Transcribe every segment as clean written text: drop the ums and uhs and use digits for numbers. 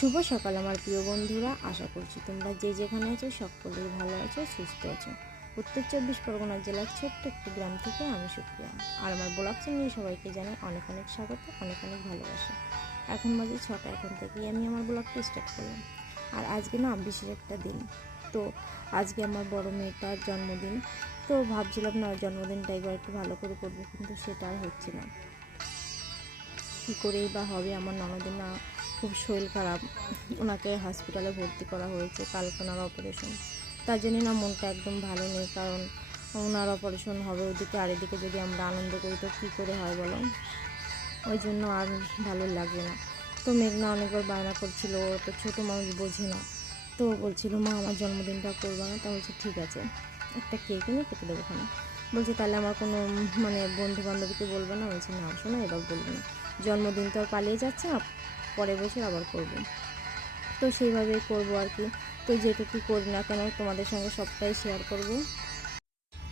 শুভ সকাল আমার প্রিয় বন্ধুরা, আশা করছি তোমরা যে যেখানে আছো সকলেই ভালো আছো, সুস্থ আছো। উত্তর 24 পরগনা জেলার ছোট্ট একটি গ্রাম থেকে আমি সুপ্রিয়া, আর আমার ব্লগ চ্যানেলে সবাইকে জানাই অনেক অনেক স্বাগত, অনেক অনেক ভালোবাসা। এখন বাজে 6টা, এখন থেকেই আমি আমার ব্লগটা স্টার্ট করলাম। আর আজকে না বিশেষ একটা দিন। তো আজকে আমার বড় মেয়েটার জন্মদিন। তো ভাবছিলাম না জন্মদিনটা একবার একটু ভালো করে করবো, কিন্তু সেটা আর হচ্ছে না। কী করেই বা হবে, আমার ননদের না খুব শরীর খারাপ, ওনাকে হসপিটালে ভর্তি করা হয়েছে, কালকে ওনার অপারেশন। তার জন্য না মনটা একদম ভালো নেই, কারণ ওনার অপারেশন হবে ওদিকে, আর এদিকে যদি আমরা আনন্দ করি তো কী করে হয় বলো। ওই জন্য আর ভালো লাগবে না। তো মেঘনা অনেকবার বায়না করছিল, ও তো ছোটো মানুষ বোঝে না, তো বলছিল মা আমার জন্মদিনটা করবো না। তা বলছে ঠিক আছে, একটা কেক এনে কেটে দেবো ওখানে। বলছে তাহলে আমার কোনো বন্ধু বান্ধবীকে বলবো না? বলছে না শোনো, এবার বলবো না, জন্মদিন তো আর পালিয়ে যাচ্ছে না, পরের বছর আবার করবো। তো সেইভাবেই করবো আর কি। তো যেটুকু করি না কেন তোমাদের সঙ্গে সবটাই শেয়ার করবো।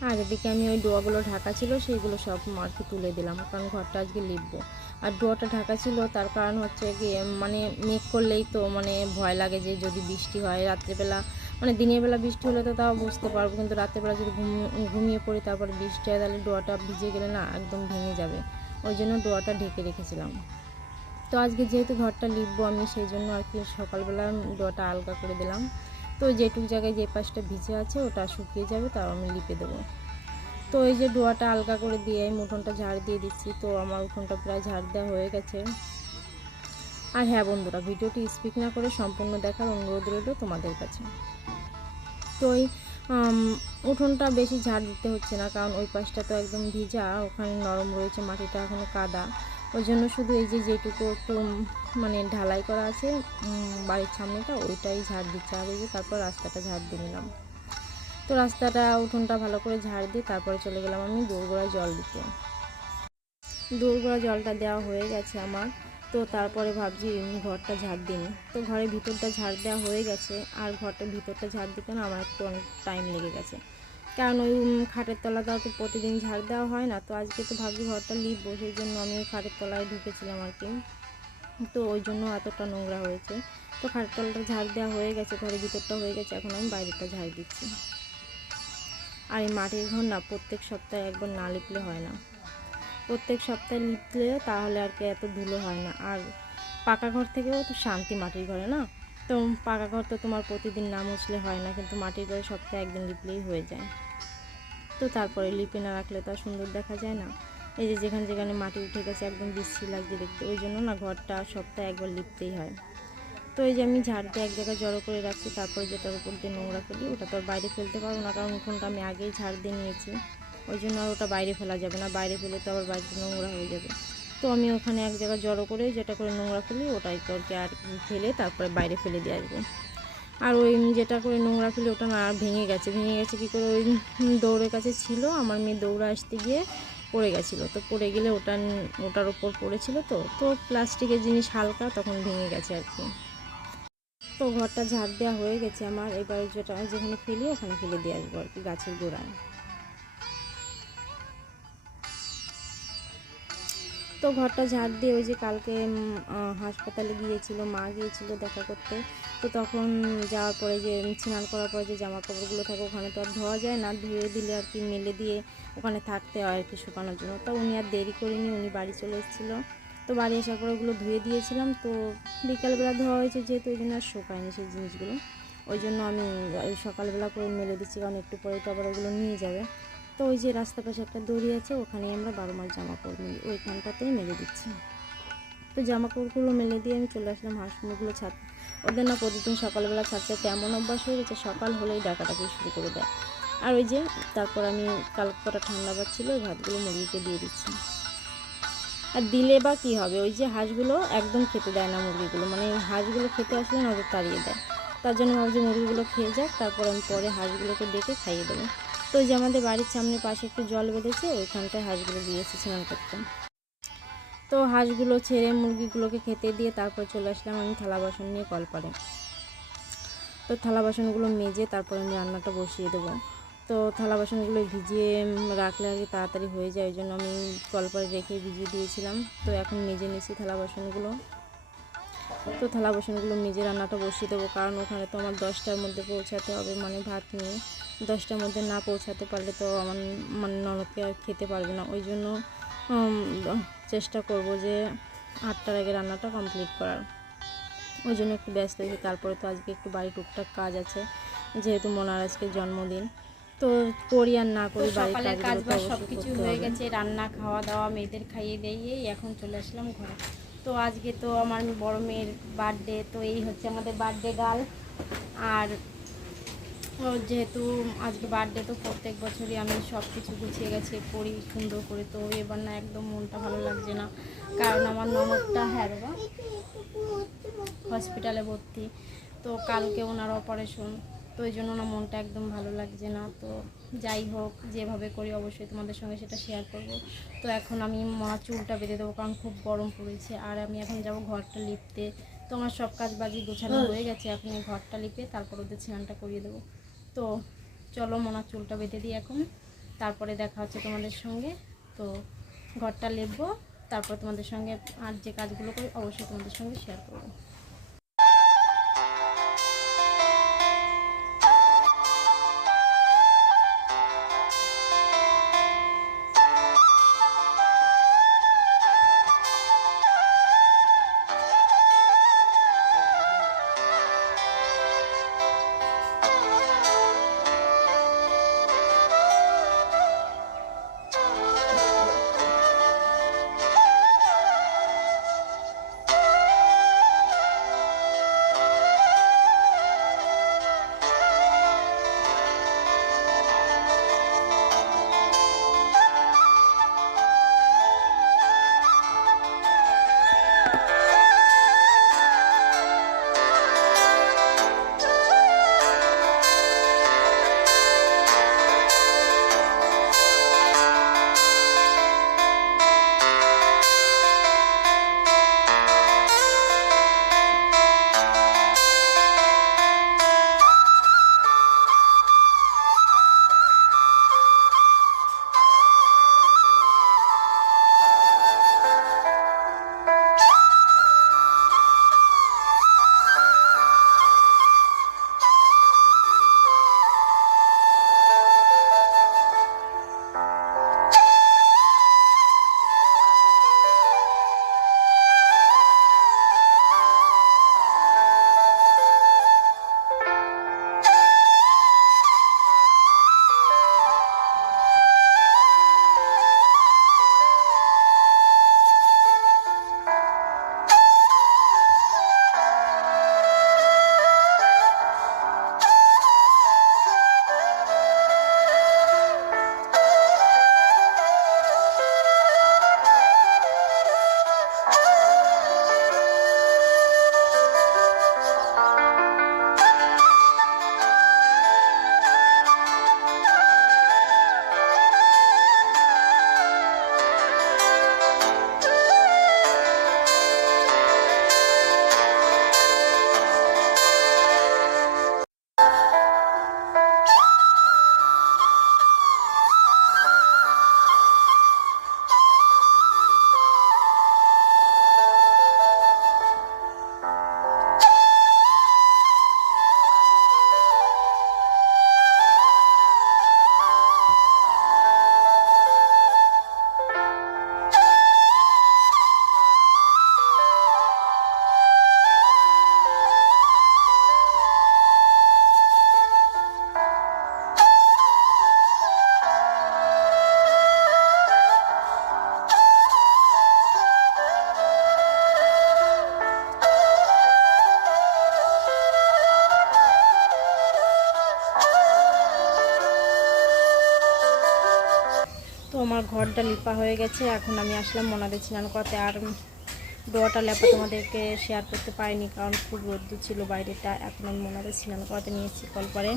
আর এদিকে আমি ওই ডোয়াগুলো ঢাকা ছিল সেইগুলো সব আর কি তুলে দিলাম, কারণ ঘরটা আজকে লিখবো। আর ডোয়াটা ঢাকা ছিল তার কারণ হচ্ছে কি, মানে মেঘ করলেই তো মানে ভয় লাগে যে যদি বৃষ্টি হয় রাত্রেবেলা, মানে দিনের বেলা বৃষ্টি হলে তো তাও বুঝতে পারবো, কিন্তু রাত্রেবেলা যদি ঘুমিয়ে পড়ি তারপর বৃষ্টি হয় তাহলে ডোয়াটা ভিজে গেলে না একদম ভেঙে যাবে। ওই জন্য ডোয়াটা ঢেকে রেখেছিলাম। তো আজকে যেহেতু ঘরটা লিখবো আমি, সেই জন্য আর কি সকালবেলা ডোয়াটা আলগা করে দিলাম। তো যেটুক জায়গায় যে পাশটা ভিজে আছে ওটা শুকিয়ে যাবে, তাও আমি লিপে দেবো। তো এই যে ডোয়াটা আলগা করে দিয়ে আমি উঠোনটা ঝাড় দিয়ে দিচ্ছি। তো আমার উঠোনটা প্রায় ঝাড় দেওয়া হয়ে গেছে। আর হ্যাঁ বন্ধুরা, ভিডিওটি স্কিপ না করে সম্পূর্ণ দেখার অনুরোধ রইল তোমাদের কাছে। তো ওই উঠোনটা বেশি ঝাড় দিতে হচ্ছে না, কারণ ওই পাশটা তো একদম ভিজা, ওখানে নরম রয়েছে, মাটিটা এখনও কাদা। ওই জন্য শুধু এই যে যেটুকু একটু মানে ঢালাই করা আছে বাড়ির সামনেটা, ওইটাই ঝাড় দিচ্ছে। আর এই যে তারপর রাস্তাটা ঝাড় দিয়ে নিলাম। তো রাস্তাটা উঠোনটা ভালো করে ঝাড় দিয়ে তারপরে চলে গেলাম আমি দোরগোড়ায় জল দিতে। দোরগোড়া জলটা দেওয়া হয়ে গেছে আমার। তো তারপরে ভাবছি ঘরটা ঝাড় দিই। তো ঘরের ভিতরটা ঝাড় দেওয়া হয়ে গেছে, আর ঘরটার ভিতরটা ঝাড় দিতে না আমার একটু অনেক টাইম লেগে গেছে, কারণ ওই খাটের তলাটা তো প্রতিদিন ঝাড় দেওয়া হয় না। তো আজকে তো ভাবছি ঘরটা লিখবো, সেই জন্য আমি ওই খাটের তলায় ঢুকেছিলাম আর কি। তো ওই জন্য এতটা নোংরা হয়েছে। তো খাটের তলাটা ঝাড় দেওয়া হয়ে গেছে, ঘরের ভিতরটা হয়ে গেছে, এখন আমি বাইরেটা ঝাড় দিচ্ছি। আর এই মাটির ঘর না প্রত্যেক সপ্তাহে একবার না লিপলে হয় না, প্রত্যেক সপ্তাহে লিপলে তাহলে আর কি এত ধুলো হয় না। আর পাকা ঘর থেকেও তো শান্তি মাটির ঘরে না। তো পাকা ঘর তো তোমার প্রতিদিন না মুছলে হয় না, কিন্তু মাটির ঘরে সপ্তাহে একদিন লিপলেই হয়ে যায়। তো তারপরে লিপে না রাখলে তো আর সুন্দর দেখা যায় না। এই যে যেখানে যেখানে মাটি উঠে গেছে একদম বিশ্রী লাগছে দেখতে, ওই জন্য না ঘরটা সপ্তাহে একবার লিপতেই হয়। তো এই যে আমি ঝাড় দিয়ে এক জায়গায় জড়ো করে রাখছি, তারপরে যেটার উপর দিয়ে নোংরা ফেলি ওটা তো আর বাইরে ফেলতে পারবো না, কারণ উঠোনটা আমি আগেই ঝাড় দিয়ে নিয়েছি। ওই জন্য আর ওটা বাইরে ফেলা যাবে না, বাইরে ফেলে তো আবার বাড়িতে নোংরা হয়ে যাবে। তো আমি ওখানে এক জায়গায় জড়ো করে যেটা করে নোংরা ফেলি ওটাই করকে আর ফেলে তারপরে বাইরে ফেলে দিয়ে আসবো। আর ওই যেটা করে নোংরা ফেলে ওটা না ভেঙে গেছে, ভেঙে গেছে কী করে, ওই দৌড়ের কাছে ছিল, আমার মেয়ে দৌড়ে আসতে গিয়ে পড়ে গেছিলো। তো পড়ে গেলে ওটার ওপর পড়েছিল, তো তো প্লাস্টিকের জিনিস হালকা, তখন ভেঙে গেছে আর কি। তো ঘরটা ঝাড় দেওয়া হয়ে গেছে আমার, এবার যেটা যেখানে ফেলি ওখানে ফেলে দিয়ে আসবো আর কি, গাছের গোড়ায়। তো ঘরটা ঝাড় দিয়ে ওই যে কালকে হাসপাতালে গিয়েছিল, মা গিয়েছিল দেখা করতে। তো তখন যাওয়ার পরে যে স্নান করার পরে যে জামা কাপড়গুলো থাকে ওখানে তো আর ধোয়া যায় না, ধুয়ে দিলে আর কি মেলে দিয়ে ওখানে থাকতে হয় আর কি শুকানোর জন্য। তো উনি আর দেরি করিনি, উনি বাড়ি চলে এসেছিলো। তো বাড়ি আসার পরে ওগুলো ধুয়ে দিয়েছিলাম। তো বিকালবেলা ধোয়া হয়েছে যেহেতু, ওই জন্য আর শুকায়নি সেই জিনিসগুলো। ওই জন্য আমি এই সকালবেলা করে মেলে দিচ্ছি, কারণ একটু পরে তো আবার ওগুলো নিয়ে যাবে। তো ওই যে রাস্তার পাশে একটা দড়ি আছে, ওখানেই আমরা 12 মাস জামা কাপড় মিলি, ওইখানটাতেই মেলে দিচ্ছি। তো জামা কাপড়গুলো মেলে দিয়ে আমি চলে আসলাম হাঁস মুরগিগুলো ছাদ। ওদের না প্রতিদিন সকালবেলা ছাড়তে তেমন অভ্যাস হয়ে গেছে, সকাল হলেই ডাকাডাকি শুরু করে দেয়। আর ওই যে তারপর আমি কালকে কটা ঠান্ডা পাচ্ছিল, ওই ভাতগুলো মুরগিকে দিয়ে দিচ্ছি। আর দিলে বা কী হবে, ওই যে হাঁসগুলো একদম খেতে দেয় না মুরগিগুলো, মানে হাঁসগুলো খেতে আসলে নজর তাড়িয়ে দেয়। তার জন্য ভাবছি মুরগিগুলো খেয়ে যাক, তারপর আমি পরে হাঁসগুলোকে ডেকে খাইয়ে দেবো। তো ওই যে আমাদের বাড়ির সামনে পাশে একটু জল বেঁধেছে, ওইখানটায় হাঁসগুলো দিয়েছে স্নান করতে। তো হাঁসগুলো ছেড়ে মুরগিগুলোকে খেতে দিয়ে তারপর চলে আসলাম আমি থালা বাসন নিয়ে কলপাড়ে। তো থালা বাসনগুলো মেজে তারপর আমি রান্নাটা বসিয়ে দেবো। তো থালা বাসনগুলো ভিজিয়ে রাখলে আর কি তাড়াতাড়ি হয়ে যায়, ওই জন্য আমি কলপাড়ে রেখে ভিজিয়ে দিয়েছিলাম। তো এখন মেজে নিয়েছি থালা বাসনগুলো। তো থালা বাসনগুলো মেজে রান্নাটা বসিয়ে দেবো, কারণ ওখানে তো আমার 10টার মধ্যে পৌঁছাতে হবে, মানে ভাত নিয়ে 10টার মধ্যে না পৌঁছাতে পারলে তো আমার মানে ননদকে আর খেতে পারবে না। ওই জন্য চেষ্টা করব যে 8টার আগে রান্নাটা কমপ্লিট করার। ওই জন্য একটু ব্যস্ত হয়েছি। তারপরে তো আজকে একটু বাড়ি টুকটাক কাজ আছে, যেহেতু মোনার আজকে জন্মদিন, তো করি আর না করি বাড়ির কাজগুলো তো সব কিছু হয়ে গেছে। রান্না খাওয়া দাওয়া মেয়েদের খাইয়ে দিয়েই এখন চলে আসলাম ঘরে। তো আজকে তো আমার বড় মেয়ের বার্থডে, তো এই হচ্ছে আমাদের বার্থডে গার্ল। আর যেহেতু আজকে বার্থডে, তো প্রত্যেক বছরই আমি সব কিছু গুছিয়ে গেছে করি সুন্দর করে। তো এবার না একদম মনটা ভালো লাগছে না, কারণ আমার ননদটা, হ্যাঁ বাবা, হসপিটালে ভর্তি। তো কালকে ওনার অপারেশন, তো এই জন্য না মনটা একদম ভালো লাগছে না। তো যাই হোক, যেভাবে করি অবশ্যই তোমাদের সঙ্গে সেটা শেয়ার করব। তো এখন আমি চুলটা বেঁধে দেবো, কারণ খুব গরম পড়েছে। আর আমি এখন যাব ঘরটা লিপতে। তো আমার সব কাজ বাজি গোছানো হয়ে গেছে, এখন এই ঘরটা লিপে তারপর ওদের স্নানটা করিয়ে দেবো। তো চলো মোনার চুলটা বেঁধে দিই এখন, তারপরে দেখা হচ্ছে তোমাদের সঙ্গে। তো ঘরটা লিপবো, তারপর তোমাদের সঙ্গে আর যে কাজগুলো করি অবশ্যই তোমাদের সঙ্গে শেয়ার করবো। তো আমার ঘরটা লিপা হয়ে গেছে, এখন আমি আসলাম মোনাদের স্নান করতে। আর দোয়াটা লেপা তোমাদেরকে শেয়ার করতে পারিনি, কারণ খুব রোদ্দুর ছিল বাইরেটা। এখন আমি মোনাদের স্নান করতে নিয়েছি কল করে।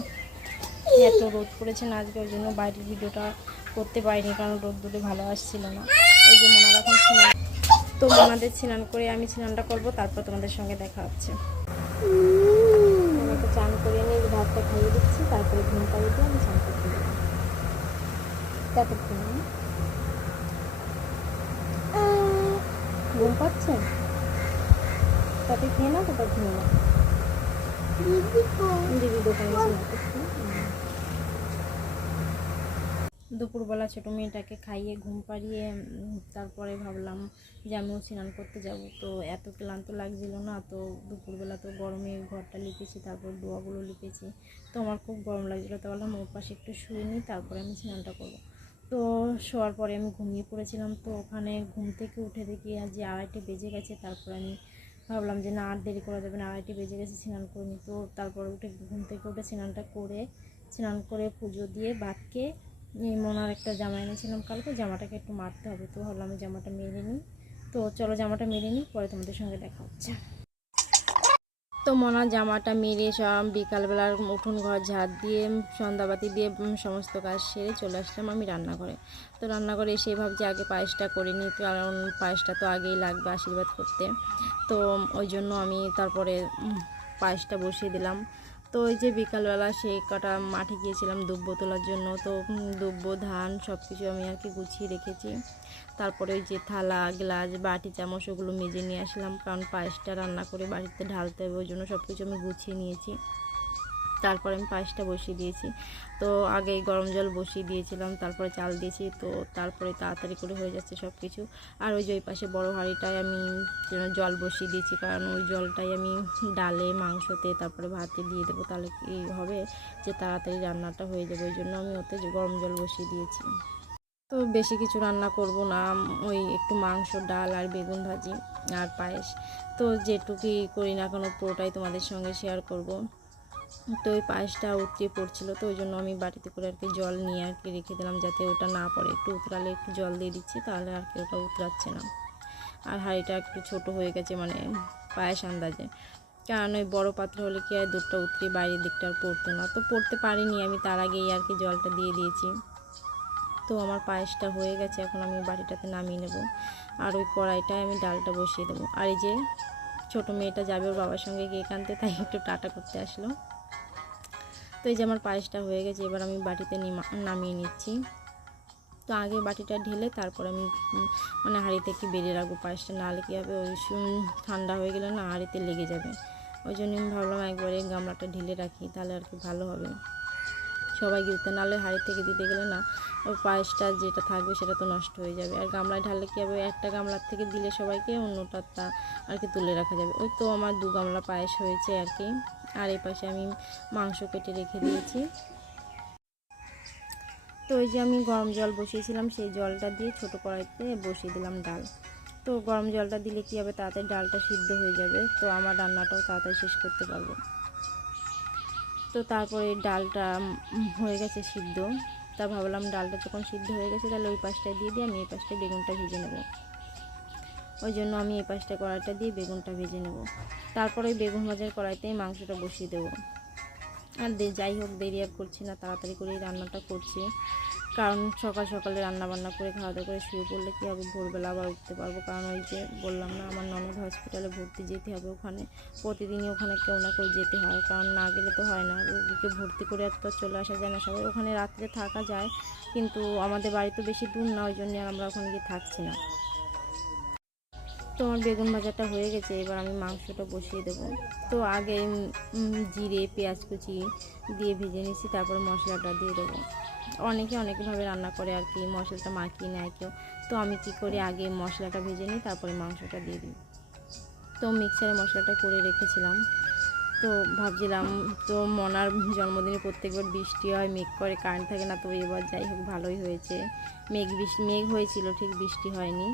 এত রোদ পড়েছে না আজকে, ওই জন্য বাইরের ভিডিওটা করতে পারিনি, কারণ রোদ্দুরে ভালো আসছিল না। এই যে মোনারা এখন স্নান, তো মোনাদের স্নান করে আমি স্নানটা করবো, তারপর তোমাদের সঙ্গে দেখা হচ্ছে। মোনাকে চান করিয়ে নিয়ে ভাতটা খাইয়ে দিচ্ছি, তারপরে ঘুম পাড়িয়ে দিয়ে আমি চান করতে দেবো। দেখো ঘুম পাচ্ছে। তাতে খেয়ে নাও, তারপর ঘুমিয়ে নাও। দিদি দোকানে গেছে। দুপুরবেলা ছোটো মেয়েটাকে খাইয়ে ঘুম পাড়িয়ে তারপরে ভাবলাম যে আমিও স্নান করতে যাব। তো এত ক্লান্ত লাগছিল না, তো দুপুরবেলা তো গরমে ঘরটা লিপেছি, তারপর ডোয়াগুলো লিপেছি, তো আমার খুব গরম লাগছিলো। তো বললাম ওর পাশে একটু শুয়ে নিই, তারপরে আমি স্নানটা করবো। তো শোয়ার পরে আমি ঘুমিয়ে পড়েছিলাম। তো ওখানে ঘুম থেকে উঠে দেখি আজ 2:30 বেজে গেছে। তারপর আমি ভাবলাম যে না আর দেরি করা যাবে না, 2:30 বেজে গেছে, স্নান করিনি। তো তারপর ঘুম থেকে উঠে স্নান করে পুজো দিয়ে ভাতকে মনার একটা জামা এনেছিলাম কালকে, জামাটাকে একটু মারতে হবে। তো ভাবলাম আমি জামাটা মেরে নিই। তো চলো জামাটা মেরে নিই, পরে তোমাদের সঙ্গে দেখা হচ্ছে। তো মনার জামাটা মেরে সব বিকালবেলার উঠোন ঘর ঝাড় দিয়ে সন্ধ্যাবাতি দিয়ে সমস্ত কাজ সেরে চলে আসলাম আমি রান্নাঘরে। তো রান্নাঘরে এসে ভাবছি আগে পায়েসটা করে নিই, কারণ পায়েসটা তো আগেই লাগবে আশীর্বাদ করতে। তো ওই জন্য আমি তারপরে পায়েসটা বসিয়ে দিলাম। তো ওই যে বিকালবেলা সেই কটা মাঠে গিয়েছিলাম দুব্বো তোলার জন্য। তো দুব্বো ধান সব কিছু আমি আর কি গুছিয়ে রেখেছি। তারপরে ওই যে থালা গ্লাস বাটি চামচ ওগুলো মেজে নিয়ে আসলাম, কারণ পায়েসটা রান্না করে বাড়িতে ঢালতে হবে, ওই জন্য সব কিছু আমি গুছিয়ে নিয়েছি। তারপরে আমি পায়েসটা বসিয়ে দিয়েছি। তো আগেই গরম জল বসিয়ে দিয়েছিলাম, তারপরে চাল দিয়েছি। তো তারপরে তাড়াতাড়ি করে হয়ে যাচ্ছে সব কিছু। আর ওই যে ওই পাশে বড়ো হাঁড়িটায় আমি জল বসিয়ে দিয়েছি, কারণ ওই জলটাই আমি ডালে মাংসতে তারপরে ভাতে দিয়ে দেবো, তাহলে কি হবে যে তাড়াতাড়ি রান্নাটা হয়ে যাবে। ওই জন্য আমি ওতে গরম জল বসিয়ে দিয়েছি। তো বেশি কিছু রান্না করব না, ওই একটু মাংস ডাল আর বেগুন ভাজি আর পায়েস। তো যেটুকুই করি না কেন পুরোটাই তোমাদের সঙ্গে শেয়ার করব। তো ওই পায়েসটা উতরিয়ে পড়ছিলো, তো ওই জন্য আমি বাটিতে করে আর কি জল নিয়ে আর কি রেখে দিলাম, যাতে ওটা না পড়ে। একটু উতরালে একটু জল দিয়ে দিচ্ছি, তাহলে আর কি ওটা উতরাচ্ছে না। আর হাঁড়িটা একটু ছোট হয়ে গেছে, মানে পায়েস আন্দাজে, কারণ ওই বড়ো পাত্র হলে কি আর দুধটা উতরিয়ে বাইরের দিকটা আর পড়তো না। তো পড়তে পারিনি আমি, তার আগেই আর কি জলটা দিয়ে দিয়েছি। তো আমার পায়েসটা হয়ে গেছে, এখন আমি বাটিটাতে নামিয়ে নেব। আর ওই কড়াইটায় আমি ডালটা বসিয়ে দেবো। আর এই যে ছোটো মেয়েটা যাবে ওর বাবার সঙ্গে কেক আনতে, তাই একটু টাটা করতে আসলো। তো এই যে আমার পায়েসটা হয়ে গেছে, এবার আমি বাটিতে নামিয়ে নিচ্ছি। তো আগে বাটিটা ঢেলে তারপর আমি মানে হাঁড়িতে কি বেরিয়ে রাখবো পায়েসটা, নাহলে কী হবে ওই ঠান্ডা হয়ে গেলে না হাঁড়িতে লেগে যাবে। ওই জন্য আমি ভাবলাম একবারে গামলাটা ঢেলে রাখি, তাহলে আর কি ভালো হবে সবাইকে দিতে। নাহলে হাঁড়ি থেকে দিতে গেলে না ওই পায়েসটা যেটা থাকবে সেটা তো নষ্ট হয়ে যাবে। আর গামলায় ঢাললে কী হবে, একটা গামলার থেকে দিলে সবাইকে অন্যটা আর কি তুলে রাখা যাবে। ওই তো আমার 2 গামলা পায়েস হয়েছে আর কি। আর এই পাশে আমি মাংস কেটে রেখে দিয়েছি। তো ওই যে আমি গরম জল বসিয়েছিলাম, সেই জলটা দিয়ে ছোটো কড়াইতে বসিয়ে দিলাম ডাল। তো গরম জলটা দিলে কী হবে, তাড়াতাড়ি ডালটা সিদ্ধ হয়ে যাবে, তো আমার রান্নাটাও তাড়াতাড়ি শেষ করতে পারবো। তো তারপরে ডালটা হয়ে গেছে সিদ্ধ। তা ভাবলাম ডালটা যখন সিদ্ধ হয়ে গেছে তাহলে ওই পাশটায় দিয়ে আমি এই পাশটায় বেগুনটা ভেজে নেব। ওই জন্য আমি এই পাশটায় কড়াইটা দিয়ে বেগুনটা ভেজে নেব। তারপরে ওই বেগুন ভাজার কড়াইতেই মাংসটা বসিয়ে দেবো। আর যাই হোক দেরি আর করছি না, তাড়াতাড়ি করেই রান্নাটা করছি, কারণ সকাল সকালে রান্নাবান্না করে খাওয়া দাওয়া করে শুয়ে পড়লে কী হবে, ভোরবেলা আবার উঠতে পারবো। কারণ ওই যে বললাম না আমার ননদ হসপিটালে ভর্তি, যেতে হবে ওখানে, প্রতিদিনই ওখানে কেউ না কেউ যেতে হয়, কারণ না গেলে তো হয় না। রোগীকে ভর্তি করে আর তো চলে আসা যায় না, সবাই ওখানে রাত্রে থাকা যায়, কিন্তু আমাদের বাড়ি তো বেশি দূর না, ওই জন্য আর আমরা ওখানে গিয়ে থাকছি না। তো আমার বেগুন ভাজাটা হয়ে গেছে, এবার আমি মাংসটা বসিয়ে দেবো। তো আগে জিরে পেঁয়াজ কুচি দিয়ে ভেজে নিচ্ছি, তারপর মশলাটা দিয়ে দেবো। অনেকভাবে রান্না করে আর কি, মশলাটা মাখিয়ে নেয় কেউ। তো আমি কি করি, আগে মশলাটা ভেজে নিই, তারপরে মাংসটা দিয়ে দিই। তো মিক্সারে মশলাটা করে রেখেছিলাম। তো ভাবছিলাম, তো মনার জন্মদিনে প্রত্যেকবার বৃষ্টি হয়, মেঘ করে, কারেন্ট থাকে না। তো এবার যাই হোক ভালোই হয়েছে, মেঘ হয়েছিল, ঠিক বৃষ্টি হয়নি,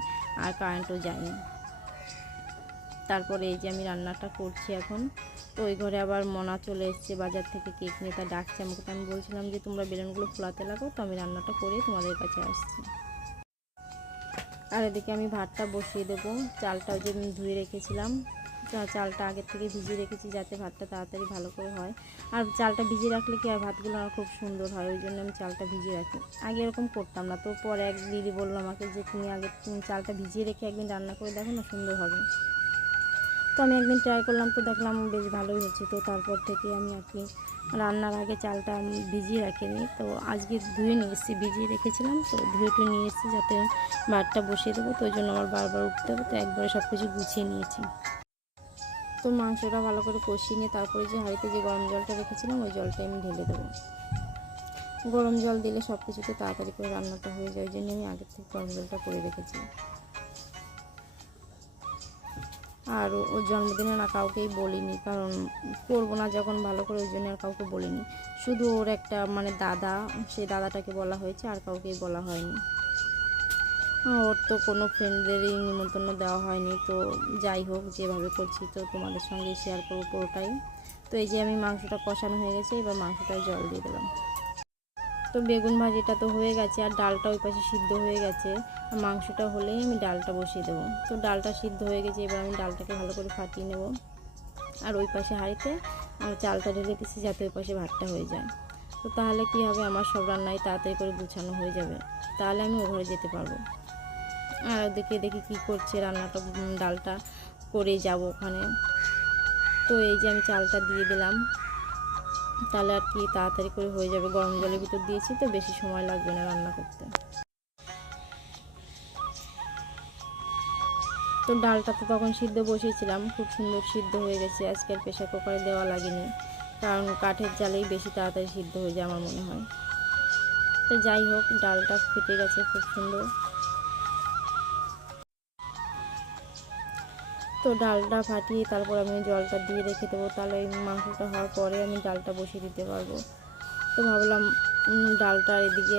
আর কারেন্টও যায়নি। তারপরে এই যে আমি রান্নাটা করছি এখন। তো ওই ঘরে আবার মনা চলে এসছে বাজার থেকে কেক নিয়ে, তা ডাকছে আমাকে। তো আমি বলছিলাম যে তোমরা বেলুনগুলো ফোলাতে লাগো, তো আমি রান্নাটা করে তোমাদের কাছে আসছি। আর এদিকে আমি ভাতটা বসিয়ে দেবো। চালটাও যে আমি ধুয়ে রেখেছিলাম, চালটা আগের থেকে ভিজিয়ে রেখেছি, যাতে ভাতটা তাড়াতাড়ি ভালো করে হয়। আর চালটা ভিজিয়ে রাখলে কি আর ভাতগুলো আমার খুব সুন্দর হয়, ওই জন্য আমি চালটা ভিজিয়ে রাখি। আগে এরকম করতাম না, তো পরে এক দিদি বললো আমাকে যে তুমি আগে চালটা ভিজিয়ে রেখে একদিন রান্না করে দেখো না, সুন্দর হবে। তো আমি একদিন ট্রাই করলাম, তো দেখলাম বেশ ভালোই হচ্ছে। তো তারপর থেকে আমি আর কি রান্নার আগে চালটা ভিজিয়ে রাখিনি। তো আজকে ধুয়ে নিয়ে এসেছি, ভিজিয়ে রেখেছিলাম, তো ধুয়ে নিয়ে এসেছি যাতে ভাতটা বসিয়ে দেবো। তো ওই জন্য আমার বারবার উঠতে হবে, তো একবারে সব কিছু গুছিয়ে নিয়েছি। তো মাংসটা ভালো করে কষিয়ে নিয়ে তারপরে যে হাঁড়িতে যে গরম জলটা রেখেছিলাম ওই জলটা আমি ঢেলে দেবো। গরম জল দিলে সব কিছুতে তাড়াতাড়ি করে রান্নাটা হয়ে যায়, ওই জন্য আমি আগের থেকে গরম জলটা করে রেখেছি। আর ওর জন্মদিনে না কাউকেই বলিনি, কারণ করবো না যখন ভালো করে, ওই জন্য আর কাউকে বলিনি। শুধু ওর একটা মানে দাদা, সেই দাদাটাকে বলা হয়েছে, আর কাউকেই বলা হয়নি। ওর তো কোনো ফ্রেন্ডদেরই নিমন্ত্রণ দেওয়া হয়নি। তো যাই হোক, যেভাবে করছি তো তোমাদের সঙ্গে শেয়ার করবো পুরোটাই। তো এই যে আমি মাংসটা কষানো হয়ে গেছে, এবার মাংসটায় জল দিয়ে দিলাম। তো বেগুন ভাজিটা তো হয়ে গেছে, আর ডালটা ওই পাশে সিদ্ধ হয়ে গেছে। মাংসটা হলেই আমি ডালটা বসিয়ে দেবো। তো ডালটা সিদ্ধ হয়ে গেছে, এবার আমি ডালটাকে ভালো করে ফাটিয়ে নেব। আর ওই পাশে হাঁড়িতে আমি চালটা ঢেলে দিচ্ছি, যাতে ওই পাশে ভাতটা হয়ে যায়। তো তাহলে কি হবে, আমার সব রান্নাই তাড়াতাড়ি করে গুছানো হয়ে যাবে, তাহলে আমি ও ঘরে যেতে পারবো। আর ওদিকে দেখি কী করছে, রান্নাটা ডালটা করে যাব ওখানে। তো এই যে আমি চালটা দিয়ে দিলাম, তাহলে আর কি তাড়াতাড়ি করে হয়ে যাবে। গরম জলের ভিতর দিয়েছি তো বেশি সময় লাগবে না রান্না করতে। তো ডালটা তো তখন সিদ্ধ বসিয়েছিলাম, খুব সুন্দর সিদ্ধ হয়ে গেছে। আজকের প্রেশার কুকারে দেওয়া লাগেনি, কারণ কাঠের জালেই বেশি তাড়াতাড়ি সিদ্ধ হয়ে যায় আমার মনে হয়। তো যাই হোক, ডালটা ফুটে গেছে খুব সুন্দর। তো ডালটা ফাটিয়ে তারপর আমি জলটা দিয়ে রেখে দেবো, তাহলে মাংসটা হওয়ার পরে আমি ডালটা বসিয়ে দিতে পারবো। তো ভাবলাম ডালটা এদিকে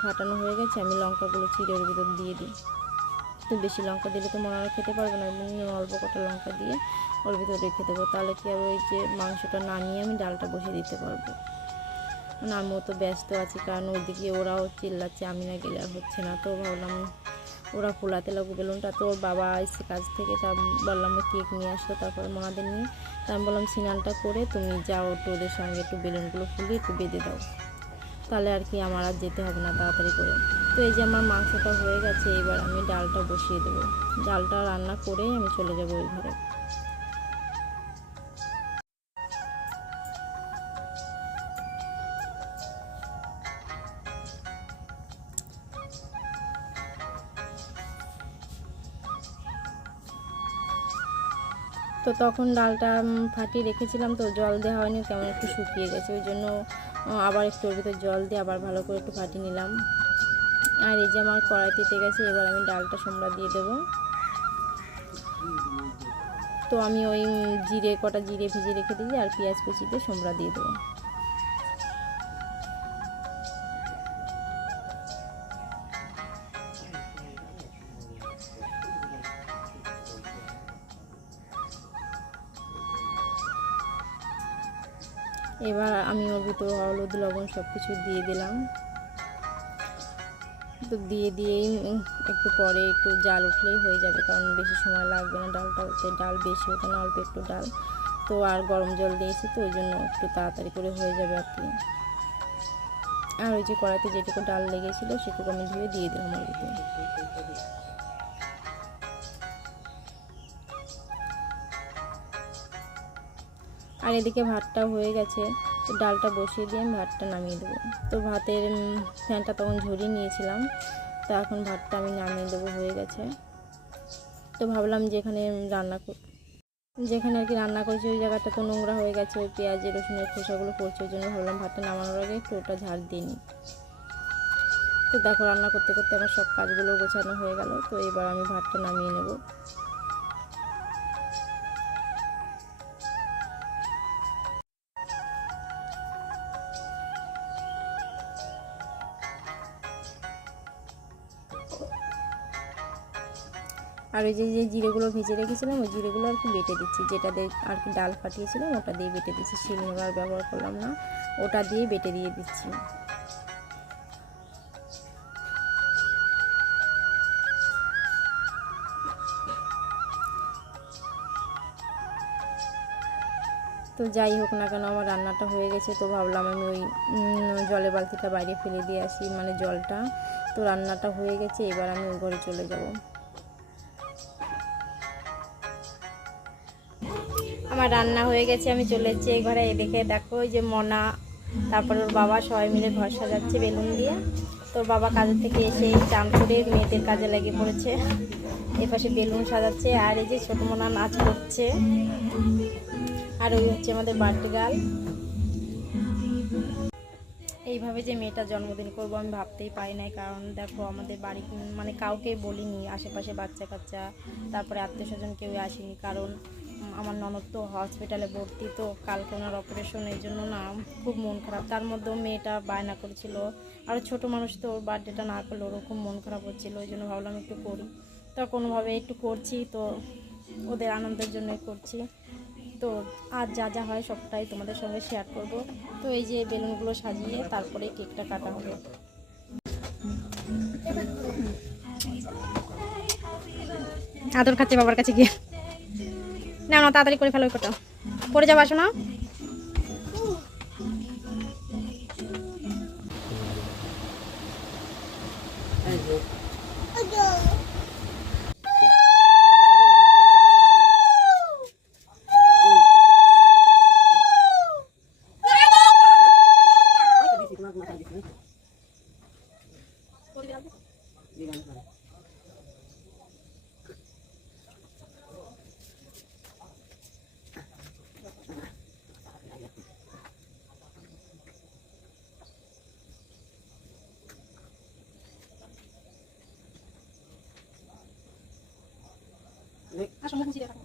ফাটানো হয়ে গেছে, আমি লঙ্কাগুলো চিড়ে ওর ভিতর দিয়ে দিই। তো বেশি লঙ্কা দিলে তো মনে হয় খেতে পারবে না, অল্প কটা লঙ্কা দিয়ে ওর ভিতর রেখে দেবো। তাহলে কি হবে, ওই যে মাংসটা নামিয়ে আমি ডালটা বসিয়ে দিতে পারবো। মানে আমিও তো ব্যস্ত আছি, কারণ ওইদিকে ওরাও চিল্লাচ্ছে, আমি না গেলে আর হচ্ছে না। তো ভাবলাম ওরা ফোলাতে লাগবে বেলুনটা। তো ওর বাবা এসে কাজ থেকে, তা বললাম কেক নিয়ে আসলো, তারপরে মোনাদের নিয়ে। তা আমি বললাম স্নানটা করে তুমি যাও, একটু ওদের সঙ্গে একটু বেলুনগুলো ফুলিয়ে একটু বেঁধে দাও, তাহলে আর কি আমার আর যেতে হবে না তাড়াতাড়ি করে। তো এই যে আমার মাংসটা হয়ে গেছে, এবার আমি ডালটা বসিয়ে দেবো। ডালটা রান্না করেই আমি চলে যাবো ওই ঘরে। তো তখন ডালটা ফাটিয়ে রেখেছিলাম, তো জল দেওয়া হয়নি, কেমন একটু শুকিয়ে গেছে, ওই জন্য আবার একটু ওর ভিতরে জল দিয়ে আবার ভালো করে একটু ফাটিয়ে নিলাম। আর এই যে আমার কড়াই তেতে গেছে, এবার আমি ডালটা সোমরা দিয়ে দেবো। তো আমি ওই কটা জিরে ভিজিয়ে রেখে দিয়েছি, আর পেঁয়াজ কুচিতে সোমরা দিয়ে দেবো। এবার আমি ওর ভিতরে হলুদ লবণ সব কিছু দিয়ে দিলাম। তো দিয়েই একটু পরে একটু জাল উঠলেই হয়ে যাবে, কারণ বেশি সময় লাগবে না ডালটা হতে। ডাল বেশি হতো না, অল্প একটু ডাল তো, আর গরম জল দিয়েছি তো, ওই জন্য একটু তাড়াতাড়ি করে হয়ে যাবে আর কি। আর ওই যে কড়াইতে যেটুকু ডাল লেগেছিলো সেটুকু আমি ধুয়ে দিয়ে দিলাম ওর ভিতরে। আর এদিকে ভাতটা হয়ে গেছে, তো ডালটা বসিয়ে দিয়ে আমি ভাতটা নামিয়ে দেবো। তো ভাতের ফ্যানটা তখন ঝরিয়ে নিয়েছিলাম, তো এখন ভাতটা আমি নামিয়ে দেবো, হয়ে গেছে। তো ভাবলাম যেখানে আর কি রান্না করছি ওই জায়গাটা তো নোংরা হয়ে গেছে, ওই পেঁয়াজের রসুনের খোসাগুলো পড়ছে, ওই জন্য ভাবলাম ভাতটা নামানোর আগে একটু ওটা ঝাড় দিয়ে নিই। তো দেখো, রান্না করতে করতে আমার সব কাজগুলো গোছানো হয়ে গেল। তো এবার আমি ভাতটা নামিয়ে নেব। আর ওই যে জিরেগুলো ভেজে রেখেছিলাম, ওই জিরেগুলো আর কি বেটে দিচ্ছি, যেটা দিয়ে আর কি ডাল ফাটিয়েছিলাম ওটা দিয়ে বেটে দিচ্ছি, শিলনোড়া আর ব্যবহার করলাম না, ওটা দিয়ে বেটে দিয়ে দিচ্ছি। তো যাই হোক না কেন, আমার রান্নাটা হয়ে গেছে। তো ভাবলাম আমি ওই জলের বালতিটা বাইরে ফেলে দিয়ে আসি, মানে জলটা। তো রান্নাটা হয়ে গেছে, এবার আমি ওই ঘরে চলে যাব। আমার রান্না হয়ে গেছে, আমি চলে এসেছি এই ঘরে। দেখে দেখো, ওই যে মনা, তারপর ওর বাবা সবাই মিলে ঘর সাজাচ্ছে বেলুন দিয়ে। তো তোর বাবা কাজের থেকে এসে চান করে মেয়েদের কাজে লেগে পড়েছে। এপাশে বেলুন সাজাচ্ছে, আর এই যে ছোট মোনা নাচ করছে, আর ওই হচ্ছে আমাদের বার্থডে গার্ল। এইভাবে যে মেয়েটার জন্মদিন করবো আমি ভাবতেই পারি নাই, কারণ দেখো আমাদের বাড়ি মানে কাউকে বলিনি, আশেপাশে বাচ্চা কাচ্চা, তারপরে আত্মীয় স্বজন কেউ আসেনি, কারণ আমার ননদ তো হসপিটালে ভর্তি, তো কালকে ওনার অপারেশন, এই জন্য না খুব মন খারাপ। তার মধ্যেও মেয়েটা বায়না করেছিল, আর ছোট মানুষ তো ওর বার্থডেটা না করলে ওরও খুব মন খারাপ হচ্ছিলো, ওই জন্য ভাবলাম একটু করি। তো কোনোভাবে একটু করছি, তো ওদের আনন্দের জন্যই করছি। তো আর যা যা হয় সবটাই তোমাদের সঙ্গে শেয়ার করব। তো এই যে বেলুনগুলো সাজিয়ে তারপরে কেকটা কাটা হবে। আদর খাচ্ছে বাবার কাছে গিয়ে। না না তাড়াতাড়ি করে ফেলো, কোটা পড়ে যাবো, আসো না। আসো মুখ দিয়ে রাখো।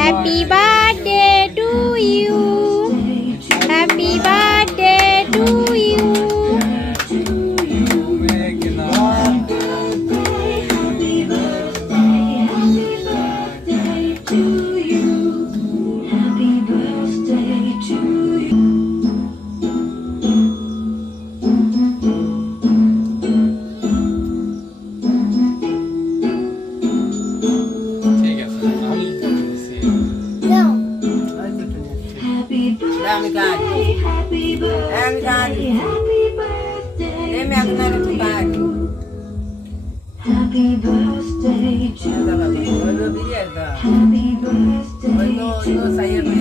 Happy birthday to you. Happy birthday to you.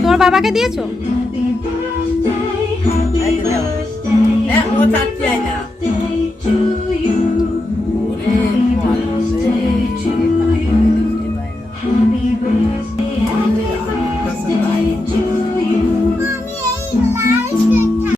তোর বাবাকে দিয়েছো?